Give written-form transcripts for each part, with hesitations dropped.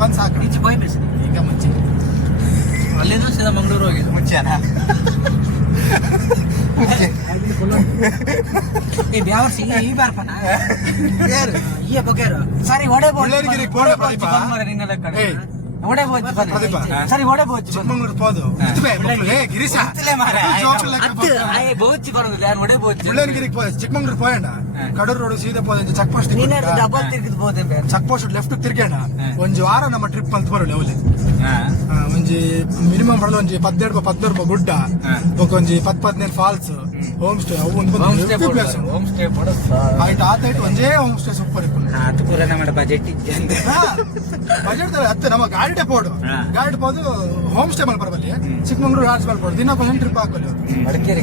ಬಂದು ಸಾಕು ಈಚೆ ಬಾಯ್ ಬೆಳೆಸಿದೆ ಈಗ ಮುಂಚೆ ಅಲ್ಲಿಂದ ಸೀದಾ ಮಂಗಳೂರು ಹೋಗಿದ್ದು ಮುಂಚೆನಾ ಮುಂಚೆ ಈ ಬ್ಯಾವರ್ಸಿ ಈ ಬಾರ್ಪನ ಈ ಬಗ್ಗೆರು ಸರಿ ಒಡೆ ಮುಳ್ಳಯ್ಯನಗಿರಿ ಕೋಡೆ ಪ್ರದೀಪ ಒಡೆ ಬೋಚ್ ಪ್ರದೀಪ ಸರಿ ಒಡೆ ಬೋಚ್ ಚಿಕ್ಕಮಂಗ್ಳೂರು ಪೋದು ಗಿರೀಶ ಬೋಚ್ ಬರೋದಿಲ್ಲ ಯಾರು ಒಡೆ ಬೋಚ್ ಮುಳ್ಳಯ್ಯನಗಿರಿಗೆ ಪೋದ ಚಿಕ್ಕಮಂಗ್ಳೂರು ಪೋಯಣ್ಣ ಕಡೂರು ರೋಡ್ ಸೀದಾ ಪೋದ ಚೆಕ್ ಪೋಸ್ಟ್ ಡಬಲ್ ತಿರ್ಗಿದ್ ಬೋದೆ ಚೆಕ್ ಪೋಸ್ಟ್ ಲೆಫ್ಟ್ ತಿರ್ಗೇಣ ಒಂಜಿ ವಾರ ನಮ್ಮ ಟ್ರಿಪ್ ಅಂತ ಬರೋಲ್ಲ ಅವಲಿ ಒಂಜಿ ಮಿನಿಮಮ್ ಪಡೆದ ಒಂಜಿ 12 ರೂಪಾಯಿ ಗುಡ್ಡ ಒಂಜಿ 10-15 ಫಾಲ್ಸ್ ಹೋಮ್ ಸ್ಟೇ ಅವು ಹೋಮ್ ಸ್ಟೇ ಆಯ್ತು ಆತಾಯ್ತು ಒಂದೇ ಹೋಮ್ ಸ್ಟೇ ಸೂಪರ್ ಅದು ಪೂರ ನಮ್ಮ ಬಜೆಟ್ ಬಜೆಟ್ ಹತ್ತು ನಮ್ಮ ಗಾಡಿ ಪೋಡು ಗಾಡಿ ಪೋದು ಹೋಮ್ ಸ್ಟೇ ಮೇಲೆ ಬರಬಲ್ಲಿ ಚಿಕ್ಕಮಂಗ್ಳೂರು ಆರ್ಟ್ಸ್ ಮೇಲೆ ಪೋಡು ದಿನ ಒಂದು ಟ್ರಿಪ್ ಹಾಕಲಿ ಮಡಿಕೇರಿ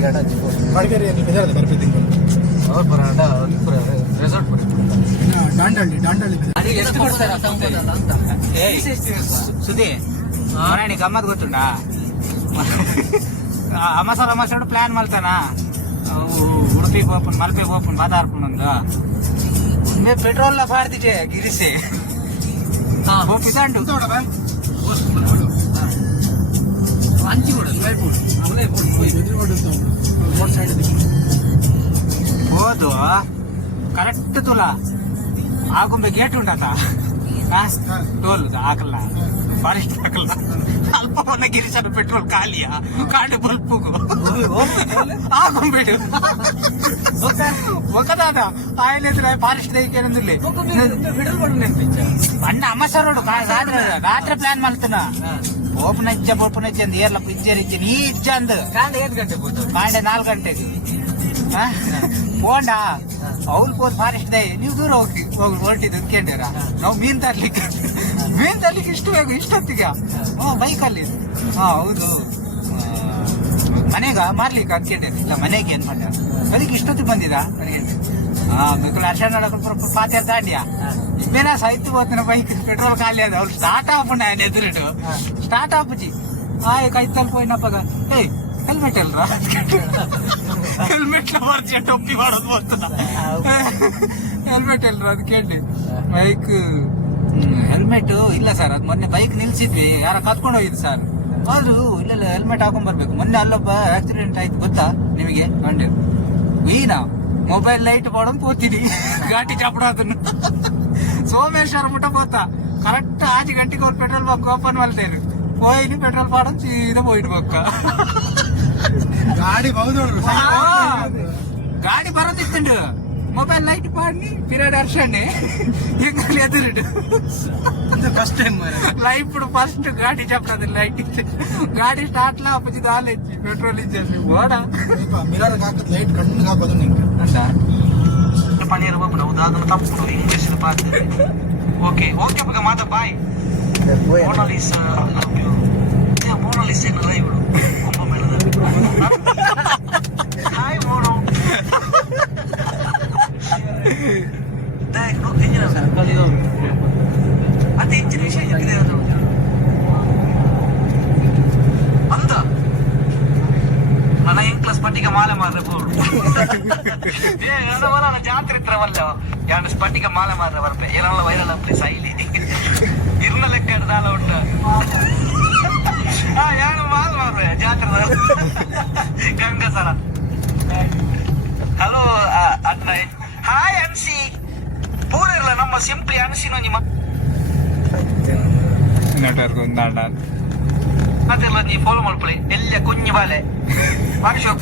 ಮಡಿಕೇರಿಯಲ್ಲಿ ಬೆದರದ ಬರ್ಬೇಕು ರೆಸಾರ್ಟ್ ದಾಂಡಳ್ಳಿ ಎಷ್ಟು ಕೊಡ್ತಾರೆ ಸುದ್ದಿ ಮನೆ ಗಮ್ಮತ್ ಗೊತ್ತುಂಡಾ ಅಮಾಸೋಡು ಪ್ಲಾನ್ ಮಾಡ್ತಾನ ಉಡುಪಿಗೆ ಹೋಗ್ಪನ್ ಮಲ್ಪೆಗೆ ಹೋಗ್ಪನ್ ಮಾತಾಡ್ಕೊಂಡು ಒಂದು ಪೆಟ್ರೋಲ್ ಪಾಡ್ದಿಟ್ಟೆ ಗಿರಿಸಿ ಹೋಗ್ತಿದ್ದಂಡು ಅಂಚಿ ಹೋದು ಕರೆಕ್ಟ್ ತುಲ ಆಗುಂಬೆ ಗೇಟ್ ಉಂಟಾತ ಟೋಲ್ ಹಾಕಲ್ಲ ಫಾರೆಸ್ಟ್ ಹಾಕಲ್ಲ ಅಲ್ಪ ಗಿರಿಸಲು ಪೆಟ್ರೋಲ್ ಖಾಲಿಯ ಕಾಡು ಬಲ್ಪುಗು ಆಗುಂಬೇಡು ఒకదాద ఆయన ఎదురు ఫారెస్ట్ దగ్గర అన్న అమ్మసారోడు రాత్రి ప్లాన్ మళ్తున్నా ಓಪನ್ ಹಚ್ಚಿ ಏರ್ಲ ಪಿಕ್ಚರ್ ಇಚ್ಚಿ ನೀ ಇಚ್ಚಂದು ಕಾಂಡೆ 4 ಗಂಟೆಗೆ ಹೋಂಡ ಅವ್ರು ಹೋದ್ ಫಾರೆಸ್ಟ್ ದೇ ನೀವು ದೂರ ಹೋಗಿ ಹೊರಟಿದ್ದು ಕೇಳಿರ ನಾವು ಮೀನ್ ತರ್ಲಿಕ್ಕೆ ಇಷ್ಟೊತ್ತಿಗೆ ಬೈಕಲ್ಲಿ ಹೌದು ಮನೆಗ ಮಾರ್ಲಿಕ್ಕೆ ಅನ್ಕೊಂಡಿರಿ ಇಲ್ಲ ಮನೆಗೆ ಏನ್ ಮಾಡ್ಯಾರ ಅದಕ್ಕೆ ಇಷ್ಟೊತ್ತಿಗೆ ಬಂದಿದ ಮಿಕ್ಕಳು ಅರ್ಶನ ಪಾತ್ಯ ತಾಂಡ್ಯ ಬೇನ ಸಾಯ್ತು ಹೋಗ್ತಾನೆ ಬೈಕ್ ಪೆಟ್ರೋಲ್ ಖಾಲಿ ಅದ ಅವ್ರು ಸ್ಟಾರ್ಟ್ ಆಪಣ್ಣ ಎದುರಿಟ್ಟು ಸ್ಟಾರ್ಟ್ ಆಪುಜಿ ಕೈತಲ್ಲಿ ಹೋಯ್ನಪ್ಪಗ ಏಯ್ ಹೆಲ್ಮೆಟ್ ಅಲ್ರ ಹೆಲ್ಮೆಟ್ ಬರ್ಜಿ ಟೊಪ್ಪಿ ಮಾಡೋದು ಬರ್ತದ ಹೆಲ್ಮೆಟ್ ಅಲ್ರ ಅದ್ ಕೇಳಿ ಬೈಕ್ ಹೆಲ್ಮೆಟ್ ಇಲ್ಲ ಸರ್ ಅದ್ ಮೊನ್ನೆ ಬೈಕ್ ನಿಲ್ಸಿದ್ವಿ ಯಾರ ಕತ್ಕೊಂಡು ಹೋಗಿದ್ ಸರ್ ಆದ್ರೂ ಇಲ್ಲ ಹೆಲ್ಮೆಟ್ ಹಾಕೊಂಡ್ ಬರ್ಬೇಕು ಮೊನ್ನೆ ಅಲ್ಲೊಬ್ಬ ಆಕ್ಸಿಡೆಂಟ್ ಆಯ್ತು ಗೊತ್ತಾ ನಿಮಗೆ ಕಂಡಿರು ವೀನಾ ಮೊಬೈಲ್ ಲೈಟ್ ಮಾಡೋದು ಹೋಗ್ತೀನಿ ಘಾಟಿ ಚಾಪಡ ಅದನ್ನು ಸೋಮೇಶ್ವರ ಮುಟ್ಟ పోతా ಕರೆಕ್ಟ್ 5 ಗಂಟೆಗೆ ಅವ್ರು ಪೆಟ್ರೋಲ್ ಬಂಕ್ ಓಪನ್ ಮಾಡ್ತೇನೆ ಹೋಯ್ನಿ ಪೆಟ್ರೋಲ್ ಮಾಡೋದು ಸೀದಾ ಹೋಯ್ಡ್ಬೇಕ ಗಾಡಿ ಬರೋದಿತ್ತಂಡು ಮೊಬೈಲ್ ಲೈಟ್ ಪಾಡಿ ಪಿರಿಯಡ್ ಅರ್ಷಣ್ಣೆ ಎಂಗಲ್ಲಿ ಎದುರಿಡು ಫಸ್ಟ್ ಟೈಮ್ ಲೈಫ್ ಫಸ್ಟ್ ಗಾಡಿ ಚಪ್ಪದ ಲೈಟ್ ಇತ್ತು ಗಾಡಿ ಸ್ಟಾರ್ಟ್ ಲಾ ಅಪ್ಪಜಿದ ಹಾಲು ಹೆಚ್ಚಿ ಪೆಟ್ರೋಲ್ ಇಜ್ಜಲ್ಲಿ ಓಡ ಮಿರರ್ ಹಾಕದ್ ಲೈಟ್ ಕಣ್ಣಿಗೆ ಹಾಕೋದು ನಿಂಗೆ ಅಂಡ ಪನೀರ್ ಬಾಬು ಉದಾಹರಣೆ ತಪ್ಪು ಇಂಗ್ಲಿಷ್ ಪಾತ್ ಓಕೆ ಓಕೆ ಬಗ ಮಾತಾ ಬಾಯ್ ಮೋನಾಲಿಸಾ ಮೋನಾಲಿಸಾ ಏನಲ್ಲ ಇವಳು ಕುಂಭಮೇಳದಲ್ಲಿ ಹಾಯ್ ಮೋನೋ ಅದೇ ಇಂಜಿನ್ ವಿಷಯ ಇದೆ ಅದು ಅಂತ ನನ್ನ ಎಂಕ್ಲಸ್ ಪಟ್ಟಿಗೆ ಮಾಲೆ ಮಾರ್ರೆ ಬೋರ್ಡು ಜಾತ್ರೆ ಇತ್ರವಲ್ಲ ಎರಡು ಸ್ಪಟ್ಟಿಗೆ ಮಾಲೆ ಮಾರ್ರೆ ಬರ್ಪೆ ಏನಲ್ಲ ವೈರಲ್ ಅಪ್ಲಿ ಸೈಲಿ ಇರ್ನ ಲೆಕ್ಕ ಹಿಡ್ದಾಲ ಉಂಟು ಯಾರು ಮಾಲ್ ಮಾರ್ರೆ ಜಾತ್ರೆ ಗಂಗಸರ ಹಲೋ ಅಣ್ಣ ಹಾಯ್ ಅನ್ಸಿ ಪೂರ ಇರಲ್ಲ ನಮ್ಮ ಸಿಂಪ್ಲಿ ಅನ್ಸಿನೋ ನಿಮ್ಮ ಅದೆಲ್ಲ ನೀ ಫಾಲೋ ಮಾಡ್ಕೊಳ್ಳಿ ಎಲ್ಲ ಕುഞ്ഞു ಬಾಲೆ ವಾಟ್ಸ್ಆಪ್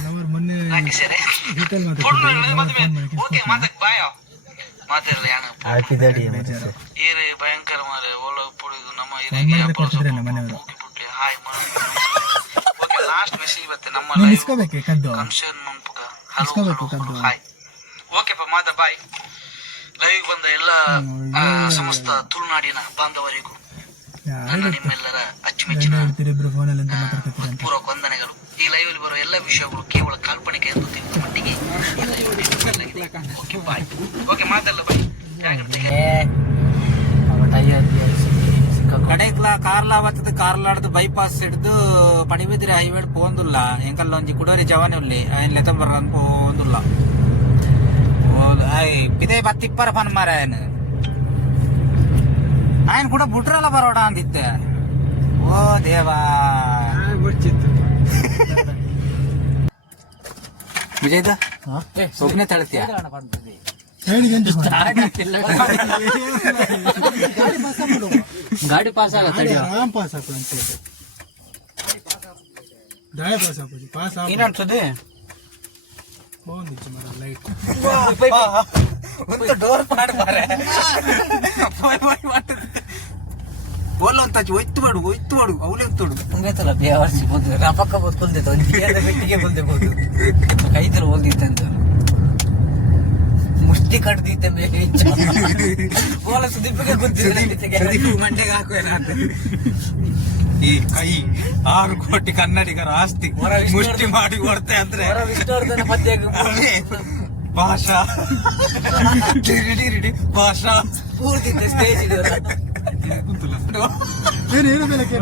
ಓಕೆ ಮಾತಕ್ ಬಾಯ ಮಾತಿರಲ್ಲ ಏನೇ ಭಯಂಕರ ಮಾರೆ ಓಲ ಪುಡಿದು ನಮ್ಮ ಹಾಯ್ ಓಕೆ ಲಾಸ್ಟ್ ಮೆಸೇಜ್ ಬರುತ್ತೆ ನಮ್ಮ ಕನ್ಸರ್ನ್ ಮುಂಪುಗ ಹಲೋ ಹಾಯ್ ಓಕೆ ಪಾ ಮಾತಾ ಬಾಯ್ ಲೈವ್ ಬಂದ ಎಲ್ಲ ಸಮಸ್ತ ತುಳುನಾಡಿನ ಬಾಂಧವರಿಗೂ ನನ್ನ ನಿಮ್ಮೆಲ್ಲರ ಅಚ್ಚುಮೆಚ್ಚಿನ ಪೂರ್ವಕ ವಂದನೆಗಳು. ಈ ಲೈವ್ ಅಲ್ಲಿ ಬರುವ ಎಲ್ಲ ವಿಷಯಗಳು ಕೇವಲ ಕಾಲ್ಪನಿಕ ಎಂದು ತಿಳಿದ ಮಟ್ಟಿಗೆ ಓಕೆ ಬಾಯ್ ಓಕೆ ಮಾತಲ್ಲ ಬಾಯ್ ಕಡೆಕ್ಲ ಕಾರ್ಲ ಬತ್ತದ ಕಾರ್ಲಾಡ್ದು ಬೈಪಾಸ್ ಹಿಡ್ದು ಪಣಿಬಿದ್ರಿ ಹೈವೇ ಪೋಂದುಲ್ಲ ಎಂಕಲ್ಲ ಒಂಜಿ ಕುಡೋರಿ ಜವಾನಿ ಉಲ್ಲಿ ఆయన ಲೆತಂಬರ ಪೋಂದುಲ್ಲ ಇದೇ ಬತ್ತಿಪ್ಪರ ಪನ್ ಮಾರ ఆయన ఆయన ಕೂಡ ಬಿಟ್ರಲ್ಲ ಬರೋಣ ಅಂದಿದ್ದೆ. ಓ ದೇವಾ ವಿಜಯ್ದ ಒಬ್ಬನೇ ತಳ್ತೀಯ ಗಾಡಿ ಪಾಸ್ ಆಗತ್ತೆ ಆರಾಮ್ ಪಾಸ್ ಹಾಕು ಅಂತ ದಾಳಿ ಪಾಸ್ ಹಾಕೋದು ಪಾಸ್ ಏನಂತದೆ ಬಾగుಂದಿತ್ತು ಮರ ಲೈಟ್ ಒಂದು ಡೋರ್ ಮಾಡಿ ಮಾರೆ ಒಲ್ಲೊಂತ ಒಯ್ತು ಮಾಡು ಅವಲೇ ತೋಡು ಹಂಗೈತಲ್ಲ ಬೇವರ್ಸಿ ಬಂದು ರಪಕ್ಕ ಬದುಕೊಳ್ತೈತೆ ಒಂದು ಬೆಟ್ಟಿಗೆ ಬಂದೇಬಹುದು ಕೈತರ ಓದಿತ್ತಂತ ಮುಷ್ಟಿ ಕಡ್ದಿದ್ದೆ ಮೇಲೆ ಓಲ ಸುದೀಪಿಗೆ ಗೊತ್ತಿಲ್ಲ ಮಂಡೆಗೆ ಹಾಕುವೇನಾದ್ರೆ ಈ ಕೈ 6 ಕೋಟಿ ಕನ್ನಡಿಗರ ಆಸ್ತಿ ಮುಷ್ಟಿ ಮಾಡಿ ಕೊಡ್ತೆ ಅಂದ್ರೆ ವಿಷ್ಣುವರ್ಧನ ಮಧ್ಯೆ ಭಾಷಾ ಭಾಷಾ ಪೂರ್ತಿ ಸ್ಟೇಜ್ ಇದೆ ಏನು ಬೆಳಗ್ಗೆ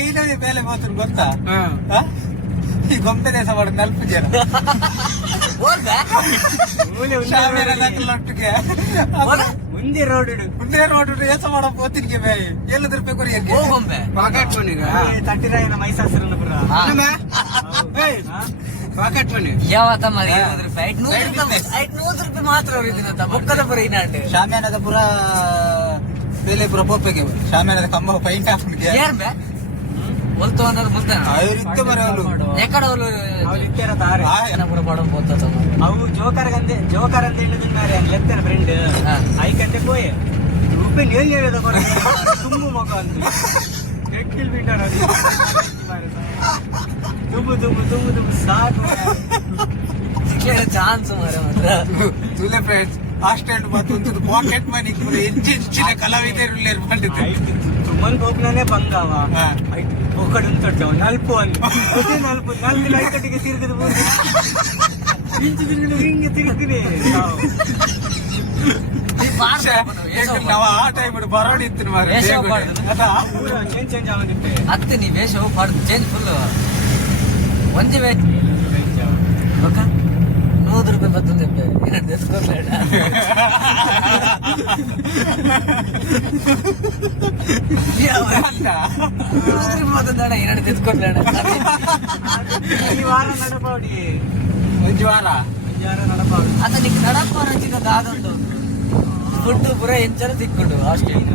ಏನೋ ಮೇಲೆ ಮಾತ್ರ ಗೊತ್ತಾ ಈ ಗೊಂಬೆ ದೇಶ ಮಾಡ ನಲ್ಪ ಜನ ಒಟ್ಟಿಗೆ ಮುಂದೆ ರೋಡ್ ಏಸ ಮಾಡಪ್ಪ ಓತಿನ್ಗೆ ಬೇ ಎಲ್ಲದ್ರ ಬೇಕು ಗೊಂಬೆ ತಟ್ಟಿರಾಯನ ಮೈಸಾಸ್ರನ ಬರ ಪಾಕೆಟ್ ಮನಿ ಯಾವತ್ತ ಮರಿ 500 ರೂಪಾಯಿ ಮಾತ್ರ ಅವ್ರಿದ್ದೀನಂತ ಬೊಕ್ಕದ ಪುರ ಈನಾಡು ಶಾಮ್ಯಾನದ ಪುರ ಬೇಲೆ ಪುರ ಪೋಪೆಗೆ ಶಾಮ್ಯಾನದ ಕಂಬ ಪೈಂಟ್ ಹಾಕೊಂಡಿದ್ದೆ ಯಾರು ಬೇ बोलतो ಅನ್ನೋದು ಮುಂದೆ ಅವರಿತ್ತು ಬರ ಅವರು ಎಕಡೆ ಅವರು ಇತ್ತರ ತಾರೆ ಕೂಡ ಪಡಂ बोलतो ಅವು ಜೋಕರ್ ಅಂತ ಹೇಳಿದ ಮಾರೆ ಲೆಫ್ಟರ್ ಫ್ರೆಂಡ್ ಐಕಂತೆ ಹೋಯ್ ರೂಪೆ ನೇಲ್ ಹೇಳಿದ ಕೊಡ ತುಂಬು ಮಗ ಅಂತ ಎಕ್ಕಿಲ್ ಬಿಟ್ಟಾರ ತುಂಬು ಸಾಕು ಚಾನ್ಸ್ ಮಾರೆ ಮಾತ್ರ ತುಲೆ ಫ್ರೆಂಡ್ಸ್ ಆ ಸ್ಟ್ಯಾಂಡ್ ಬಂತು ಪಾಕೆಟ್ ಮನಿ ಹೆಚ್ಚಿನ ಕಲಾವಿದರು ಏರ್ಪಟ್ಟಿತ್ತು ತುಮನ್ ಹೋಗ್ನೇ ಬಂದವ ఒకడు ఉంటాడు నలుపు అని నలుపు లైట్ కట్టిగా తిరుగుతుంది ఇంచు తిరిగి రింగ్ తిరుగుతుంది ಆ ಟೈಮ್ ಬರೋಡಿ ಇತ್ತು ಮಾರೆ ಚೇಂಜ್ ಆಗುತ್ತೆ ಅತ್ತೆ ನೀ ವೇಷ ಪಡ್ದು ಚೇಂಜ್ ಫುಲ್ ಒಂಜಿ ವೇಷ 100 ರೂಪಾಯಿ ಬರ್ತದೆ ಏನಾದ್ರು ತೆಸ್ಕೊಬೇಡ ಬರ್ತದ ಏನಾದ್ರು ತೆಸ್ಕೊಬೇಡ ಈ ವಾರ ನಡಪಾಡಿ ಒಂದು ವಾರ ಅದ ನಿಂಗೆ ನಡಪಾರ ಹಚ್ಚಿದ ಆದಂಡು ಫುಡ್ ಪುರ ಎಂಚರ ತಿಕ್ಕೊಂಡು ಹಾಸ್ಟೆಲ್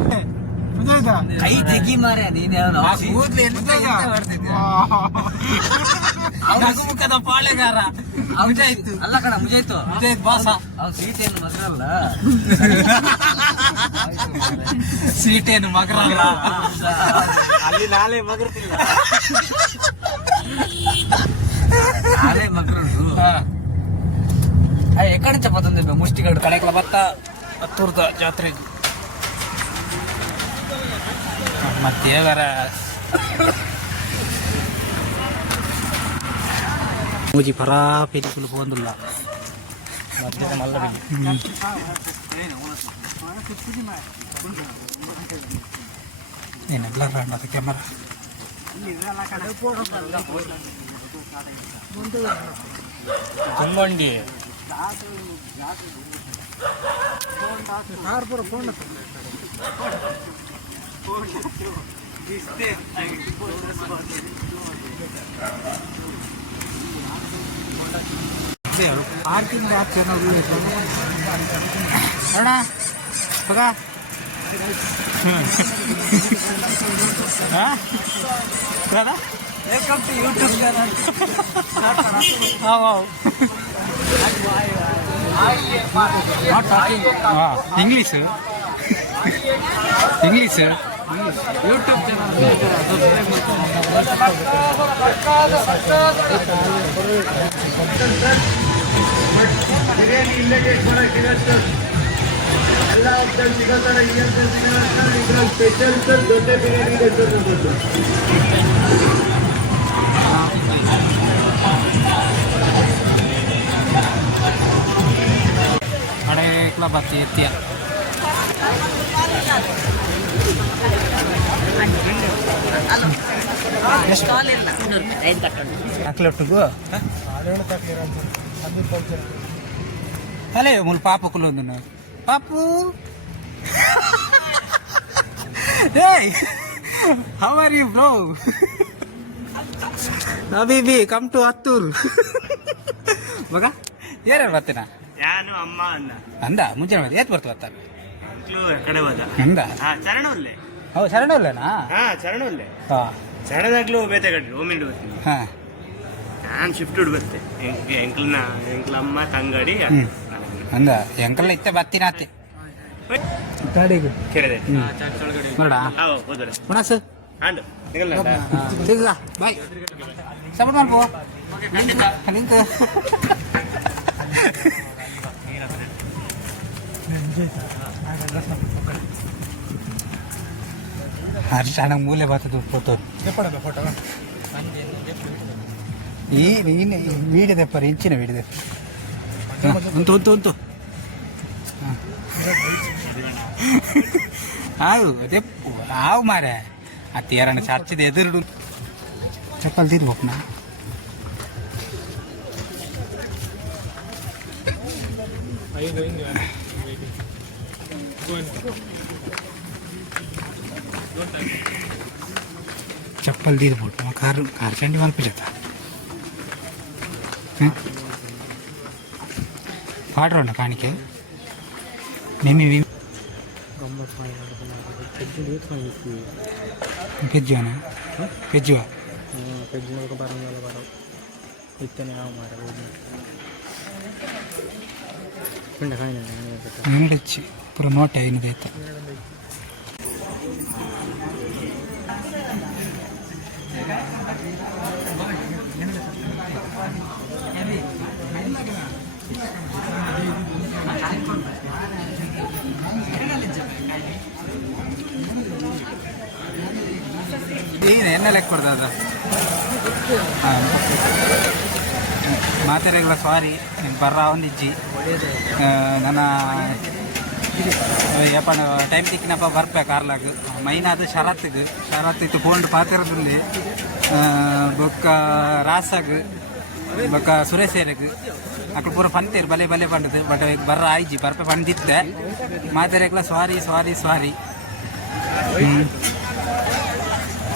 ಕೈ ತೆಗಿ ಮಾರ ನೀನ್ ಮುಖದ ಪಾಳೆಗಾರ ಮುಜಾಯ್ತು ಅಲ್ಲ ಕಣ ಮುಜಾಯ್ತು ಬಾಸ ಅವ್ನು ಸೀಟೇನು ಮಗರಲ್ಲ ಸೀಟೇನು ಮಗರಲ್ಲ ಅಲ್ಲಿ ನಾಳೆ ಮಗರ್ತಿಲ್ಲ ನಾಳೆ ಮಗರು ಎಕಡೆ ಚಪ್ಪತ್ತಂದೆ ಮುಷ್ಟಿಗಡು ಕಡೆಗಳ ಭತ್ತ ಹತ್ತೂರ್ದ ಜಾತ್ರೆ ಮತ್ತೇವರ ಮೂಜಿ ಪರಾ ಪೆರಿಕುಲು ಬಂದಿಲ್ಲ ಏನೆಲ್ಲ ಅದು ಕ್ಯಾಮರಾ ತುಂಬಂಡಿ ಪಾರ್ಕಿಂಗ್ ಆಪ್ಷನ್ ಅಣ್ಣ ಬಗ welcome to YouTube channel English YouTube ಎಲ್ಲ ಆಪ್ಷನ್ ಸಿಗತ್ತಾರೆ ಸ್ಪೆಷಲ್ ಸರ್ ದೊಡ್ಡ ಬಿರಿಯಾನಿ ಅಡೇಕ್ಲ ಬತ್ತಿ ಎತ್ತಿಯ చాక్లెట్కు అలే ముల్ పాపకులు ఉంది పాపు Hey, how are you, bro? Habibi, come to Attul. ಮಗ ಯಾರ್ಯಾರು ಬರ್ತೀನ ಯಾನು ಅಮ್ಮ ಅನ್ನ ಅಂದ ಮುಂಚೆ ಮತ್ತೆ ಏತ್ ಬರ್ತು ಬರ್ತಾರೆ ಮಕ್ಕಳು ಕಡೆ ಹೋದ ಅಂದ ಚರಣವಲ್ಲೇ ಹೌದು ಶರಣ ಇಲ್ಲನಾ ಚರಣವಲ್ಲೇ ಹಾಂ ಚರಣದಾಗ್ಲೂ ಬೇತೆ ಕಡ್ರಿ ಓಮಿಂಡು ಬರ್ತೀನಿ ಹಾಂ ನಾನು ಶಿಫ್ಟ್ ಬರ್ತೆ ಎಂಕ್ಲ ಅಮ್ಮ ತಂಗಡಿ ಅಂದ ಎಂಕಲ್ಲ ಇತ್ತೆ ಬರ್ತೀನಾತೆ ಗಾಡಿಗೆ ಕೇಳಿದೆ ನೋಡ ಹೋದ್ರೆ ಹುಣಸು ಆಂಡು ಸಿಗ ಬಾಯ್ ಸಪೋರ್ಟ್ ಮಾಡ್ಕೋ ನಿಂಕ ಹರ್ಷ ಮೂಲೆ ಬರ್ತದೆ ಫೋಟೋ ಈ ನೀನು ವೀಡಿಯೋ ತೆಪ್ಪರ ಇಂಚಿನ ವೀಡಿಯೋ ಉಂಟು ಹಾವು ತೆಪ್ಪು ಹಾವು ಮಾರೆ ಅತ್ತೇರಣ್ಣ ಚರ್ಚಿದ ಎದುರು ಚಪ್ಪಲ್ ತಿರ್ಬೋಕ್ನ ಚಪ್ಪಲ್ ತೀರ್ಬೋದು ಕಾರು ಚಂಡಿ ಮಲ್ಪಿಜತ್ತ ಪಾಡ್ರೋಣ ಕಾಣಿಕೆ ನಿಮ್ಮಿ పెజ్జువనా పెజ్జువ యూనిట్ ಪೂರ ನೋಟ ಏನಿದೆ ಆಯ್ತಾ ಏನು ಎಣ್ಣೆ ಲೆಕ್ಕ ಕೊಡ್ತದ ಮಾತೆರೆಗಳ ಸಾರಿ ಬರ್ರ ಒಂದಿಜ್ಜಿ ನನ್ನ ಯಪ್ಪನ ಟೈಮ್ ತಿಕ್ಕಿನಪ್ಪ ಬರ್ಪೆ ಕಾರ್ಲಾಗ ಮೈನಾದ ಶರತ್ತಿತ್ತು ಬೋಲ್ಡ್ ಪಾತಿರದಲ್ಲಿ ಬೊಕ್ಕ ರಾಸಾಗ ಬೊಕ್ಕ ಸುರೇಶೇರಗ್ ಅక్కడ ಪೂರ ಪಂತೇರು ಬಲೆ ಪಂಡದು ಬಟ್ ಬರ್ರ ಆಯ್ಜಿ ಬರ್ಪೆ ಪಂದಿದ್ದೆ ಮಾತೆರೆಗಳ ಸಾರಿ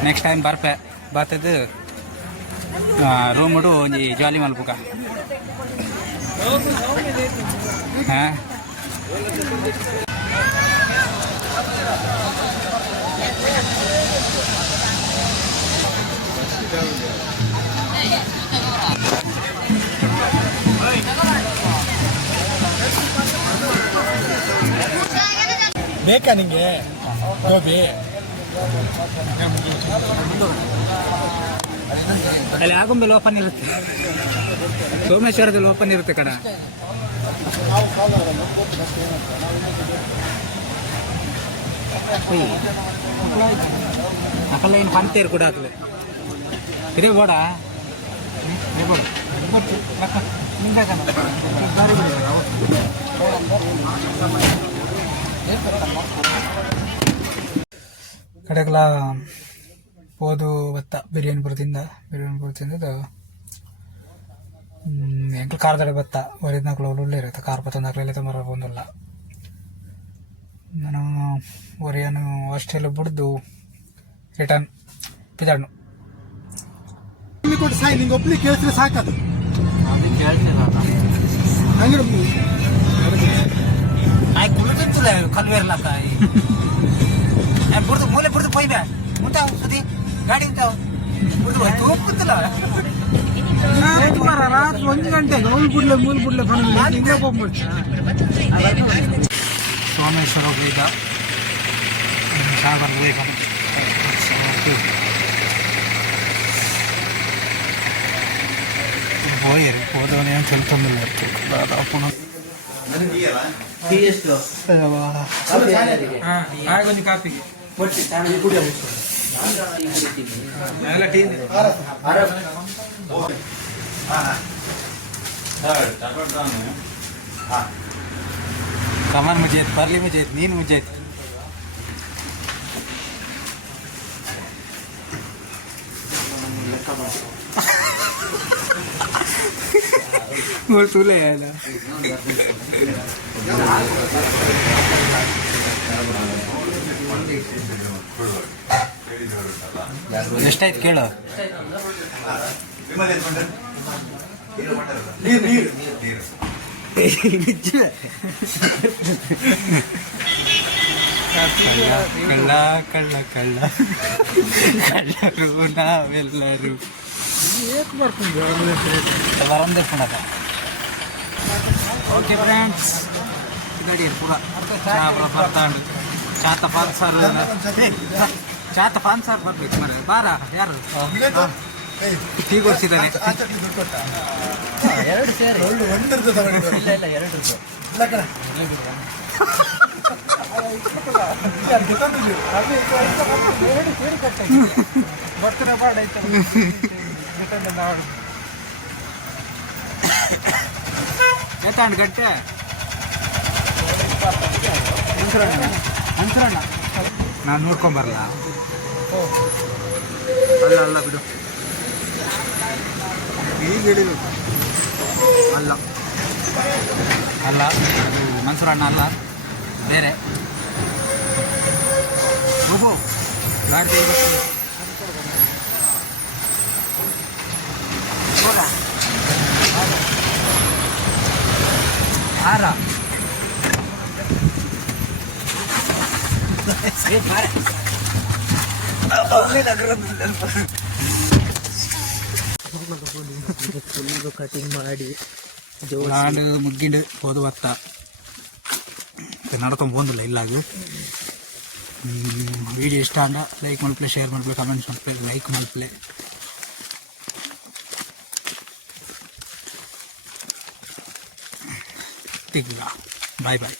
ನೆಕ್ಸ್ಟ್ ಟೈಮ್ ಬರ್ಪೆ ಬರ್ತದು ರೂಮುಡು ಒಂಜಿ ಜಾಲಿ ಮಲ್ಪುಗ ಹಾಂ ಬೇಕಾ ನಿಂಗೆ ಗೋಬಿ ಅಲ್ಲಿ ಆಗುಂಬೆಲ್ಲಿ ಓಪನ್ ಇರುತ್ತೆ ಸೋಮೇಶ್ವರದಲ್ಲಿ ಓಪನ್ ಇರುತ್ತೆ ಕಡ ಅಕಲ್ಲ ಏನು ಪಂತೇರು ಕೂಡ ಆಗ್ತದೆ ಇದೇ ಬೋಡ ಬೋಡ ಕಡೆಗಲ ಹೋದು ಬತ್ತ ಬಿರಿಯಾನಿಪುರ ತಿಂದದ್ದು ಎಂಕ್ಲು ಖಾರದಡೆ ಬತ್ತ ಒರಿದ್ನಾಕ್ಲು ಒಳ್ಳೆ ಇರುತ್ತೆ ಖಾರ ಬತ್ತೊಂದಾಕ್ಲೆಲ್ಲ ತೊಂಬರ ಬಂದಿಲ್ಲ ನಾನು ಒರಿಯನ್ನು ಹಾಸ್ಟೆಲ್ ಬಿಡ್ದು ರಿಟರ್ನ್ ಪಿದಾಡ್ನು ಕೊಟ್ಟು ಸಾಯಿ ನಿಂಗೆ ಒಬ್ಳಿಗೆ ಕೇಳಿದ್ರೆ ಸಾಕದು ಹಂಗೆ ನಾಯಿ ಕುಳಿತಿಲ್ಲ ಕಲ್ವೇರ್ಲಾಕ ಬಿಡ್ದು ಮೂಲೆ ಬಿಡ್ದು ಪೊಯ್ಬೆ ಮುಂತಾವು ಸುದ್ದಿ ಗಾಡಿ ಉಂಟಾವು ಬಿಡ್ದು ತೂಗುತ್ತಿಲ್ಲ ರಾತ್ರಿ 1 ಗಂಟೆಗೆ ಮೂಲ್ ಬಿಡ್ಲೆ ಹಿಂಗೆ ಹೋಗ್ಬಿಡ್ತು ಸೋಮೇಶ್ವರ ಹೋಗಿದ್ದ ಸಾಗರ పోయారు పోదామని ఏం చెల్తుండలేదు కొంచెం కాపీకి कमान मुझे परली मुझे नींद मुझे तू ले आया ಎಷ್ಟಾಯ್ತು ಕೇಳು. ಕಳ್ಳ ಕಳ್ಳ ಕಳ್ಳ ಕಳ್ಳರು ನಾವೆಲ್ಲರೂ ಬರಂದೆ ಪುಣದ. ಓಕೆ ಫ್ರೆಂಡ್ಸ್, ಗಡಿ ಪೂರ ಬರ್ತಾಂಡು ಚಾತ ಪಾನ್ ಸಾರ್ ಚಾತ ಪಾನ್ ಸಾರ್ ಬರ್ಬೇಕು ಮರ. ಬಾರ ಯಾರು ಟೀ ಕೊಡ್ಸಿದ್ದಾರೆ. 2 ಸೇರಿ ಇಲ್ಲ 2 ಎತ್ತಾಂಡು ಗಟ್ಟೆ ಅನ್ಸರಣ್ಣ ನಾನು ನೋಡ್ಕೊಂಬರಲ್ಲ. ಅಲ್ಲ ಅಲ್ಲ ಬಿಡು, ಈಗ ಹೇಳಿದ್ರು ಅಲ್ಲ ಅಲ್ಲ, ಅದು ಮನ್ಸೂರಣ್ಣ ಅಲ್ಲ, ಬೇರೆ ಹೋಗು ಗಾಡಿ ಹಾರ ಕಟಿಂಗ್ ಮಾಡಿ ನಾಡು ಮುಗ್ಗಿಂಡು ಹೋದ ಬತ್ತ ನಡ್ಕೊಂಡು ಬಂದಿಲ್ಲ ಇಲ್ಲಾಗ. ವಿಡಿಯೋ ಇಷ್ಟ ಅಂದ ಲೈಕ್ ಮಲ್ಪಲೆ, ಶೇರ್ ಮಲ್ಪಲೆ, ಕಮೆಂಟ್ಸ್ ಮಲ್ಪಲೆ, ಲೈಕ್ ಮಲ್ಪಲೆ. ತೆಗಿಲ್ಲ. ಬಾಯ್ ಬಾಯ್.